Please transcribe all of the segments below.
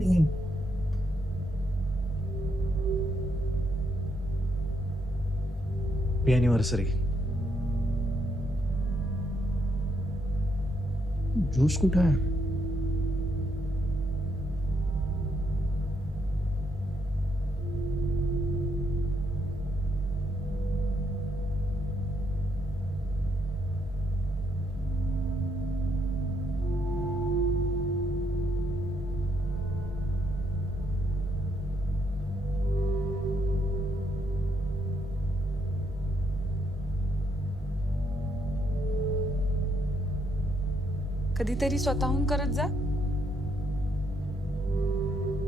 नहीं. Happy anniversary. Juice कुठं आहे? कधीतरी स्वतःहून करत जा.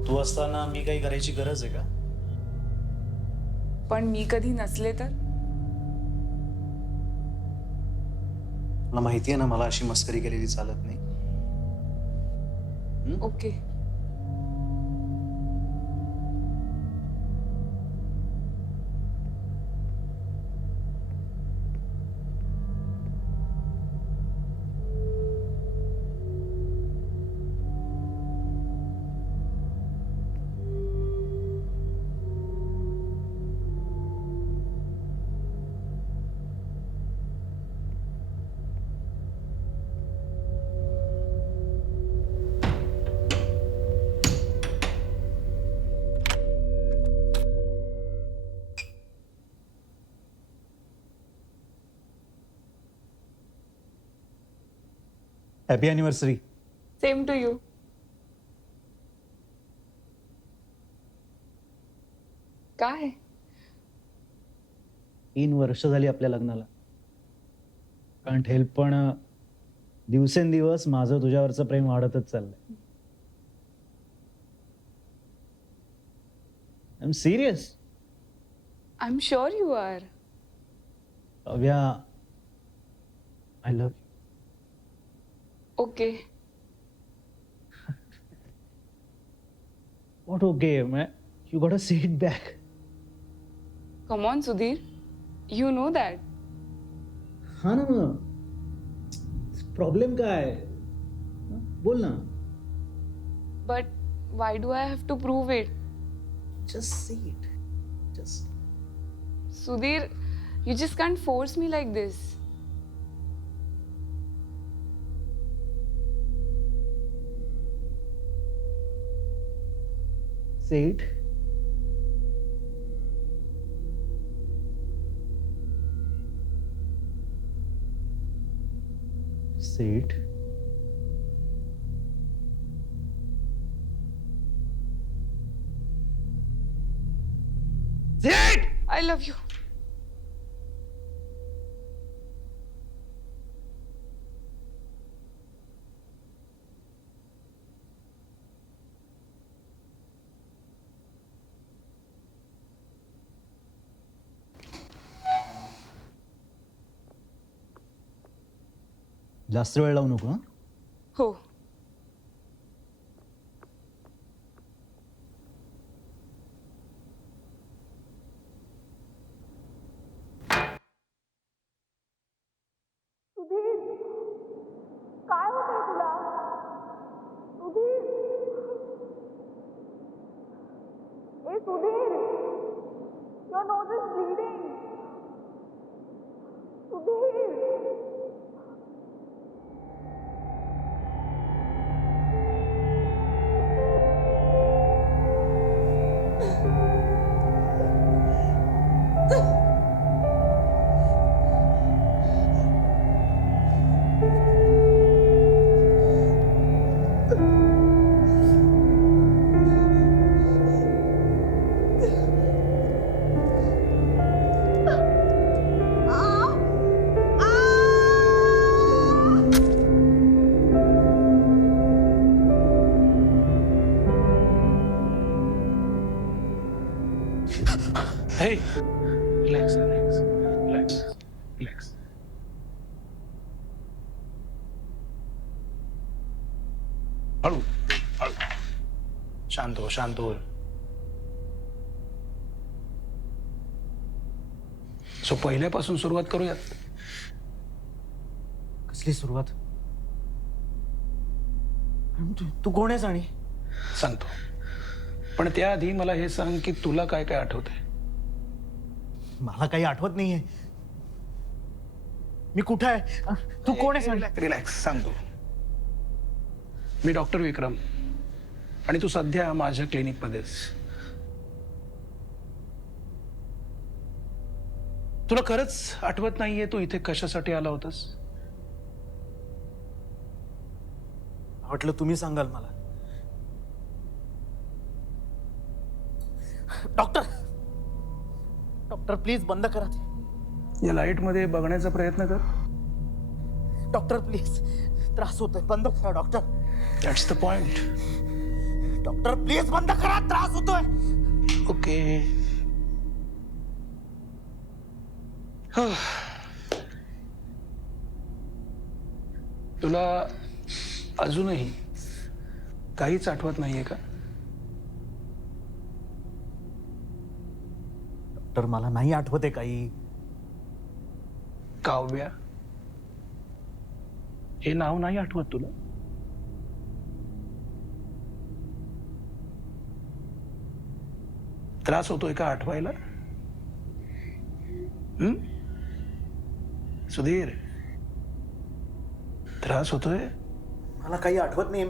तू असताना मी काही करायची गरज आहे का? पण मी कधी नसले तर? मला माहिती आहे ना, मला अशी मस्करी केलेली चालत नाही. Okay. Happy anniversary. Same to you. काय? 3 वर्ष झाली आपल्या लग्नाला. कांट हेल्प, पण दिवसेंदिवस माझं तुझ्यावरचं प्रेम वाढतच चाललंय. I am serious. I am sure you are. Avya, I love you. Okay. What okay ma'am? You got a seat back. Come on Sudhir, you know that. हा ना, मग प्रॉब्लेम काय? बोल ना. But why do I have to prove it? Just see it. Just. Sudhir, you just can't force me like this. Say it. Say it. Say it! I love you. जास्त वेळ लावू नको. हो. सुधीर, काय होतंय तुला? सुधीर, ए Sudhir, your nose is bleeding. Sudhir. Hey, relax, relax, relax, relax. हळू, हळू. शांत हो, शांत हो. सो पहिल्यापासून सुरुवात करूयात. कसली सुरुवात? तू कोण आहेस आणि? सांगतो. पण त्याआधी मला हे सांग की तुला काय काय आठवतंय. मला काही आठवत नाहीये. मी कुठं आहे? तू कोण आहे? सांग. रिलॅक्स सांगतो. मी डॉक्टर विक्रम आणि तू सध्या माझ्या क्लिनिकमध्येस. तुला खरंच आठवत नाहीये तू इथे कशासाठी आला होतास? वाटलं तुम्ही सांगाल मला. डॉक्टर, डॉक्टर प्लीज बंद करा ते. या लाईट मध्ये बघण्याचा प्रयत्न कर. डॉक्टर प्लीज, त्रास होतोय, बंद करा doctor. That's the point. Doctor please बंद करा, त्रास होतोय. ओके. तुला अजूनही काहीच आठवत नाहीये का? डॉक्टर मला नाही आठवते काही. काव्या हे नाव नाही आठवत तुला? त्रास होतोय का आठवायला? सुधीर, त्रास होतोय? मला काही आठवत नाही.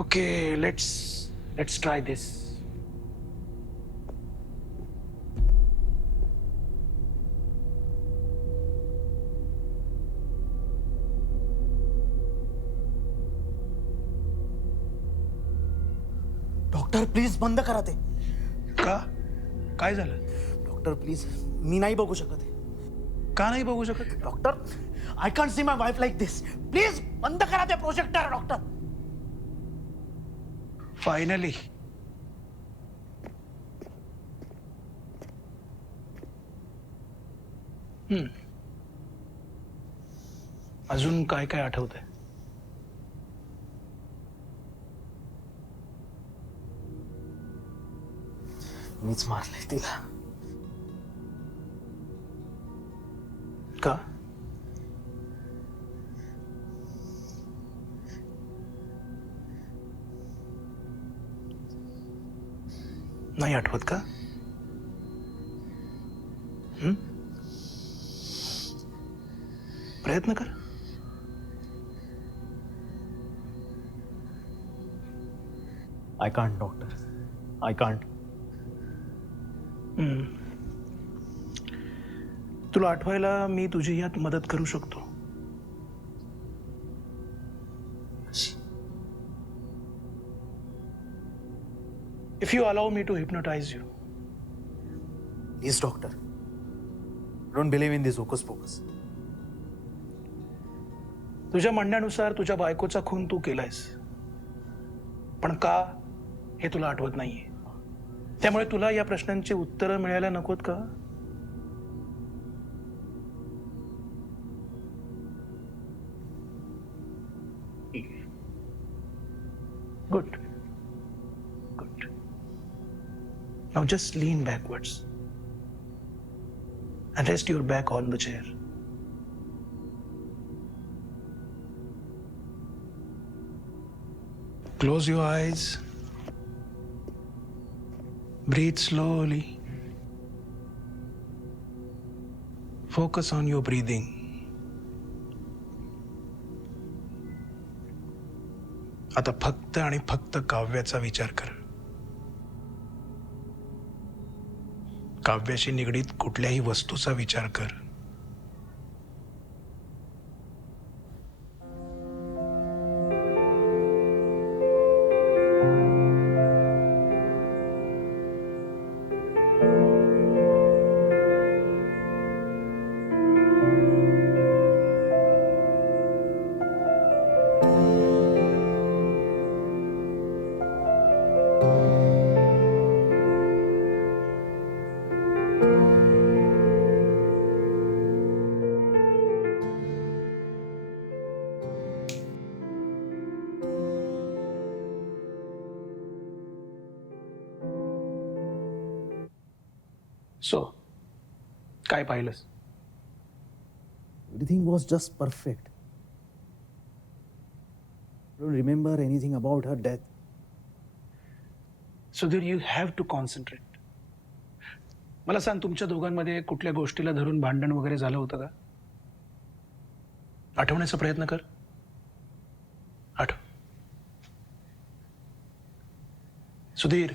Okay, let's try this. Doctor please बंद करा ते. का? काय झालं? डॉक्टर प्लीज, मी नाही बघू शकत. का नाही बघू शकत? Doctor, I can't see my wife like this. Please बंद करा ते प्रोजेक्टर. डॉक्टर, फायनली अजून काय काय आठवतंय? मीच मारले तिला. का? नाही आठवत का? प्रयत्न कर. I can't doctor, I can't. तुला आठवायला मी तुझी यात मदत करू शकतो. If you allow me to hypnotise you. Please doctor, don't believe in this hocus pocus. तुझ्या म्हणण्यानुसार तुझ्या बायकोचा खून तू केलायस, पण का हे तुला आठवत नाहीये. त्यामुळे तुला या प्रश्नांची उत्तरं मिळायला नकोत का? Good good. Now just lean बॅकवर्ड्स and rest your back on the chair. Close your eyes. Breathe slowly. Focus on your breathing. आता फक्त आणि फक्त काव्याचा विचार कर. काव्याशी निगडीत कुठल्याही वस्तूचा विचार कर. सो काय पाहिलंस? Everything was just perfect. don't remember anything about her death. Sudhir, you have to concentrate. मला सांग, तुमच्या दोघांमध्ये कुठल्या गोष्टीला धरून भांडण वगैरे झालं होतं का? आठवण्याचा प्रयत्न कर. आठव. सुधीर,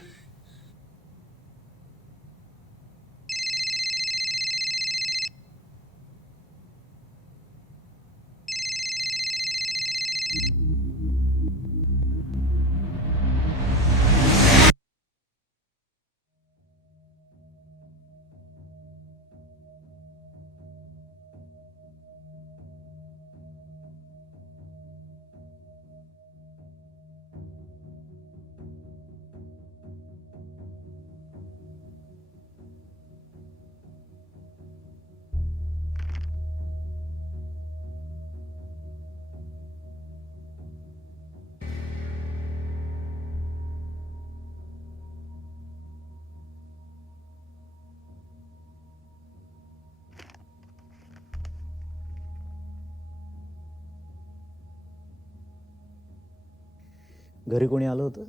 घरी कोणी आलं होतं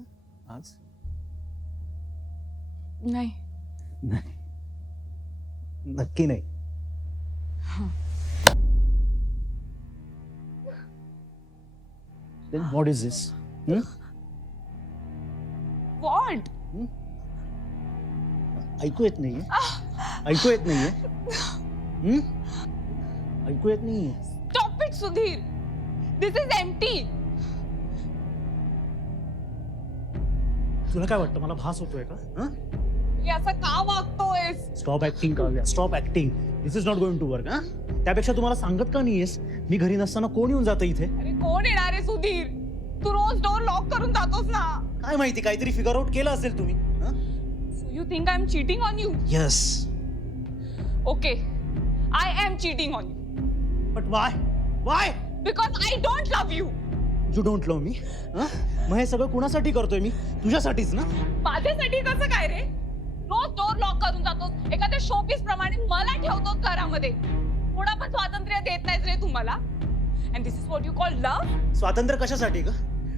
आज? नाही. नाही, नक्की नाही. Then what is this? What? ऐकू येत नाहीये? ऐकू येत नाहीये? ऐकू येत नाहीये? Stop it, Sudhir. This is empty. तुला काय वाटतं, मला भास होतोय का? हे असं का वागतोयस? Stop acting Kavya, stop acting. This is not going to work. त्यापेक्षा तुम्हाला सांगत का नाहीयेस? मी घरी नसताना कोण येऊन जातं इथे? अरे कोण येणार आहे सुधीर? तू रोज डोर लॉक करून जातोस ना. काय माहिती, काहीतरी फिगर आउट केलं असेल तुम्ही. So you think I'm cheating on you? Yes. Okay. I am cheating on you. But why? Why? Because I don't love you. You don't love me? मग हे सगळं कुणासाठी करतोय मी? तुझ्यासाठीच ना? माझ्यासाठी कसं काय रे? रोज डोर लॉक करून जातोस. एखाद्या शोपीस प्रमाणे मला ठेवतोस घरामध्ये. थोडा पण स्वातंत्र्य देत नाहीस रे तुम्हाला. And this is what you call love? स्वातंत्र्य कशासाठी ग?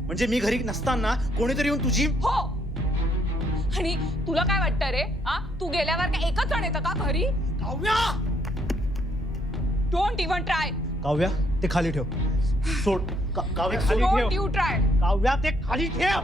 म्हणजे मी घरी नसताना कोणीतरी येऊन तुझी. हो. आणि तुला काय वाटतं रे? तू गेल्यावर काय एकच जण येतं का घरी? Kavya! Don't even try. Kavya, ते खाली ठेव. सोड. काव्या, खाली ठेव. Don't you try. काव्या, ते खाली ठेव.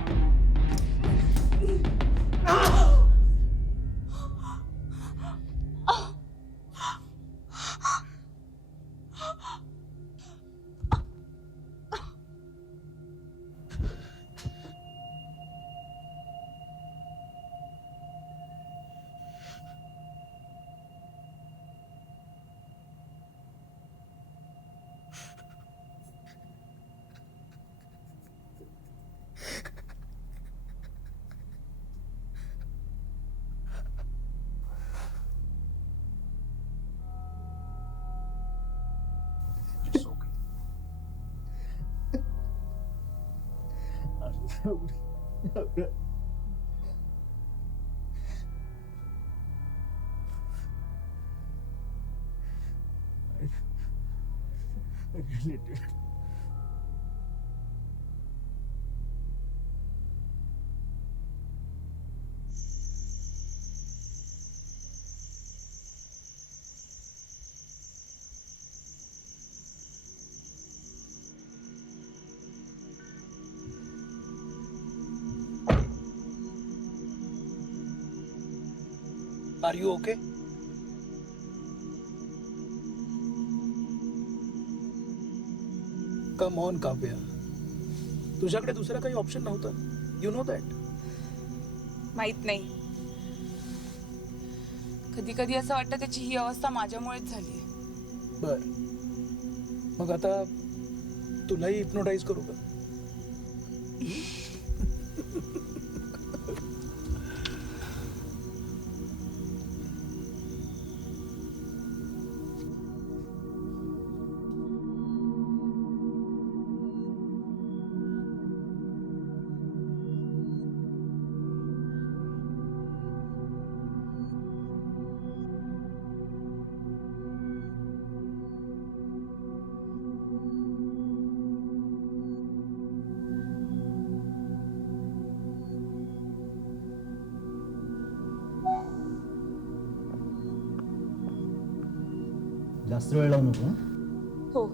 Are you okay? Come on Kavya, तुझ्याकडे दुसरा काही ऑप्शन नव्हता. You know that. माहित नाही. कधी कधी असं वाटतं त्याची ही अवस्था माझ्यामुळेच झाली. बर, मग आता तुलाही हिप्नोटाईज करू का? जास्त वेळ लावू नको हं? हो.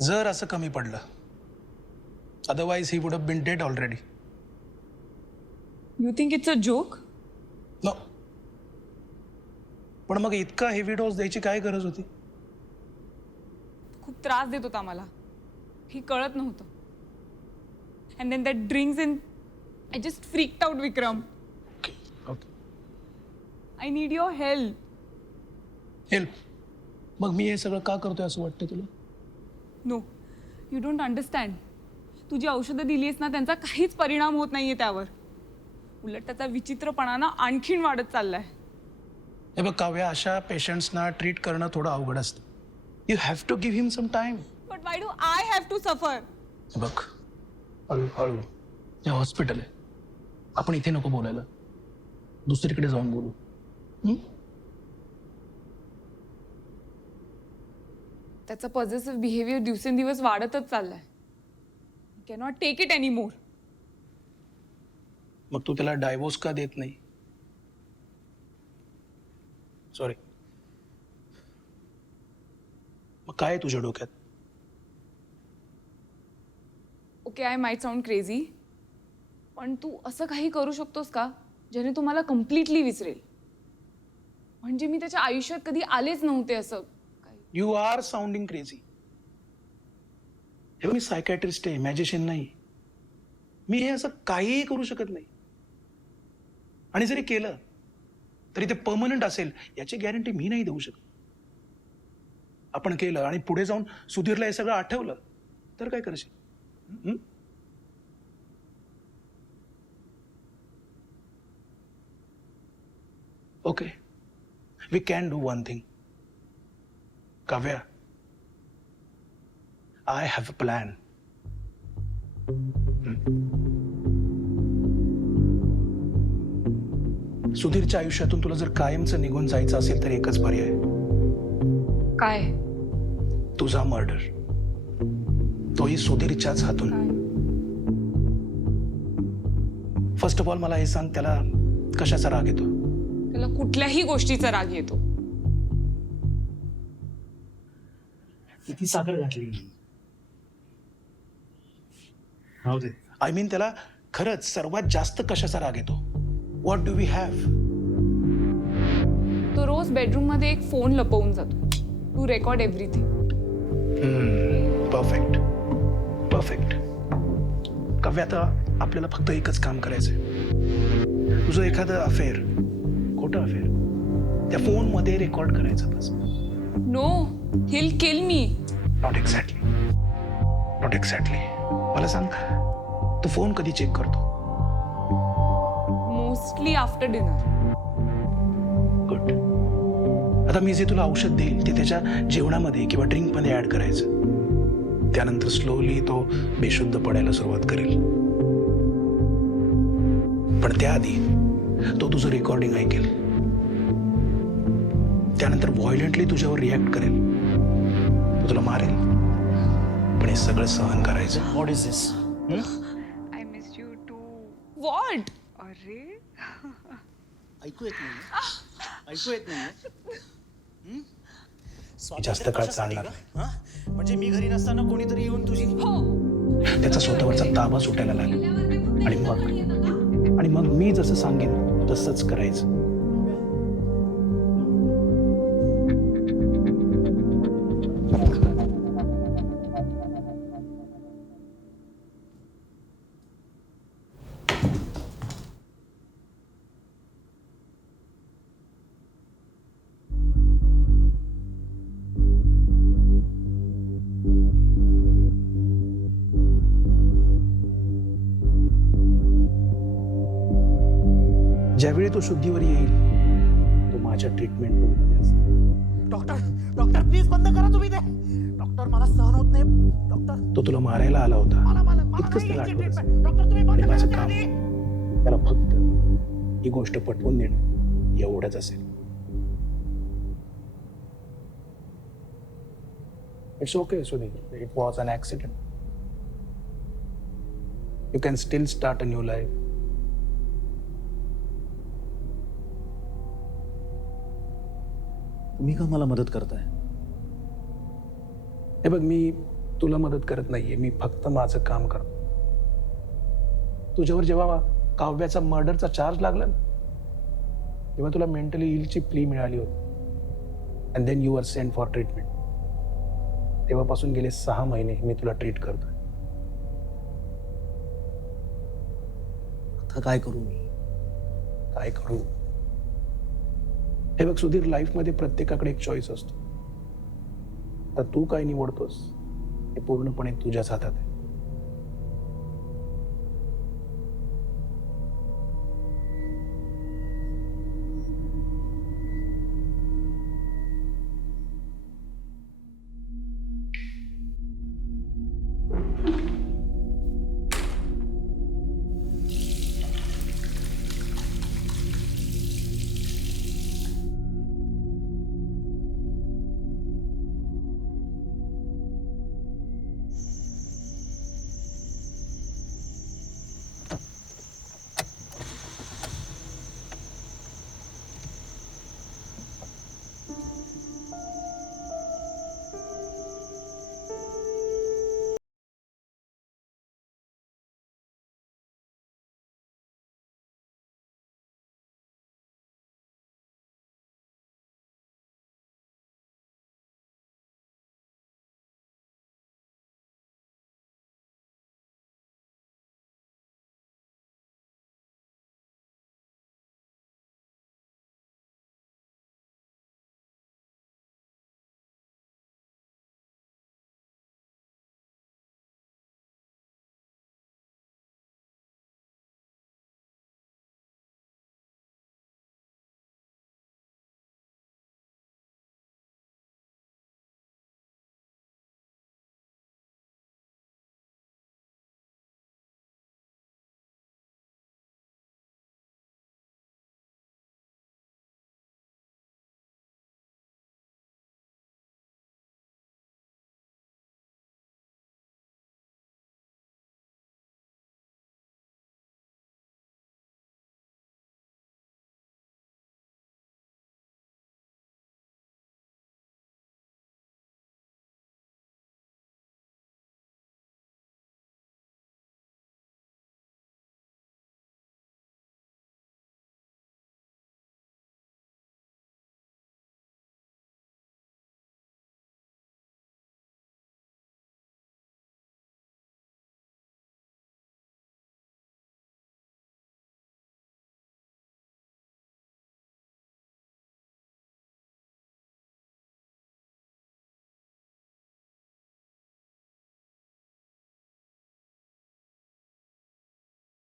जर असं कमी पडलं, otherwise he would have been dead already. You think it's a joke? No. पण मग इतका हेवी डोस द्यायची काय गरज होती? खूप त्रास देत होता मला, हे कळत नव्हतं. And then that drinks in, I just freaked out. Vikram, okay. I need your help. Help? मग मी हे सगळं का करतोय असं वाटतं तुला? No, you don't understand. तू जी औषधं दिली आहेस ना, त्यांचा काहीच परिणाम होत नाहीये त्यावर. उलट त्याचा विचित्रपणा ना आणखीन वाढत चाललाय. हे बघ काव्या, अशा पेशंट्सना ट्रीट करणं थोडं अवघड असतं. You have to give him some time. But why do I have to suffer? हे बघ, हळू हे हॉस्पिटल आहे. आपण इथे नको बोलायला, दुसरीकडे जाऊन बोलू. त्याचा पॉझिटिव्ह बिहेवियर दिवसेंदिवस वाढतच चाललाय. Cannot take it any more. मग तू त्याला डायव्होर्स का देत नाही? सॉरी. मग काय आहे तुझ्या डोक्यात? Okay, I might sound crazy, पण तू असं काही करू शकतोस का ज्याने तू मला कम्प्लिटली विसरेल? म्हणजे मी त्याच्या आयुष्यात कधी आलेच नव्हते असं. You are sounding crazy. हे मी सायकॅट्रिस्ट आहे, मॅजिशियन नाही. मी हे असं काहीही करू शकत नाही. आणि जरी केलं तरी ते परमनंट असेल याची गॅरंटी मी नाही देऊ शकत. आपण केलं आणि पुढे जाऊन सुधीरला हे सगळं आठवलं तर काय करशील? Okay, we can do one thing. Kavya, I have a plan. सुधीरच्या आयुष्यातून तुला जर कायमचं निघून जायचं असेल तर एकच पर्याय. काय? तुझा मर्डर. तोही सुधीरच्याच हातून. फर्स्ट ऑफ ऑल मला हे सांग, त्याला कशाचा राग येतो? त्याला कुठल्याही गोष्टीचा राग येतो. किती साखर घातली? आय मीन त्याला खरंच सर्वात जास्त कशाचा राग येतो? What do we have? तो रोज बेडरूम मध्ये एक फोन लपवून जातो to record everything. Perfect perfect. Kavya, आता आपल्याला फक्त एकच काम करायचंय. तुझं एखादं अफेअर, खोटं अफेअर त्या फोनमध्ये रेकॉर्ड करायचं बस. No, he'll kill me. Not exactly. मला सांग, तू फोन कधी चेक करतो? Mostly after dinner. गुड. आता मी जे तुला औषध देईल ते त्याच्या जेवणामध्ये किंवा ड्रिंकमध्ये ऍड करायचं. त्यानंतर स्लोली तो बेशुद्ध पडायला सुरुवात करेल. पण त्याआधी तो तुझं रेकॉर्डिंग ऐकेल. त्यानंतर व्हायलेंटली तुझ्यावर रिॲक्ट करेल. तो तुला मारेल. पण हे सगळं सहन करायचं. What is this? I miss you too. What? अरे, ऐकू येत नाही? ऐकू येत नाही? जास्त काळ चालणार नाही. म्हणजे मी घरी नसताना कोणीतरी येऊन तुझी हो. त्याचा स्वतःवरचा ताबा सुटायला लागेल. आणि मग मी जसं सांगेन तसंच करायचं. ज्यावेळी तो शुद्धीवर येईल तो माझ्या ट्रीटमेंट रूममध्ये असेल. डॉक्टर प्लीज बंद करा तुम्ही ते. डॉक्टर मला सहन होत नाही. डॉक्टर तो तुला मारायला आला होता. मला इतकंच नाही त्याला यायची आठवत treatment. डॉक्टर तुम्ही बंद आणि करा माझं ते काम आधी. त्याला फक्त ही गोष्ट पटवून देणं एवढंच असेल. It's okay Sudhir, it was an accident. You can still start a new life. तुम्ही का मला मदत करताय? हे बघ, मी तुला मदत करत नाहीये, मी फक्त माझं काम करतो. तुझ्यावर जेव्हा काव्याचा मर्डरचा चार्ज लागला ना, तेव्हा तुला मेंटली इलची प्ली मिळाली होती and then you are sent for treatment. तेव्हापासून गेले 6 महिने मी तुला ट्रीट करतोय. आता काय करू मी? काय करू? हे बघ सुधीर, लाईफमध्ये प्रत्येकाकडे एक चॉईस असतो. तर तू काय निवडतोस हे पूर्णपणे तुझ्याच हातात आहे.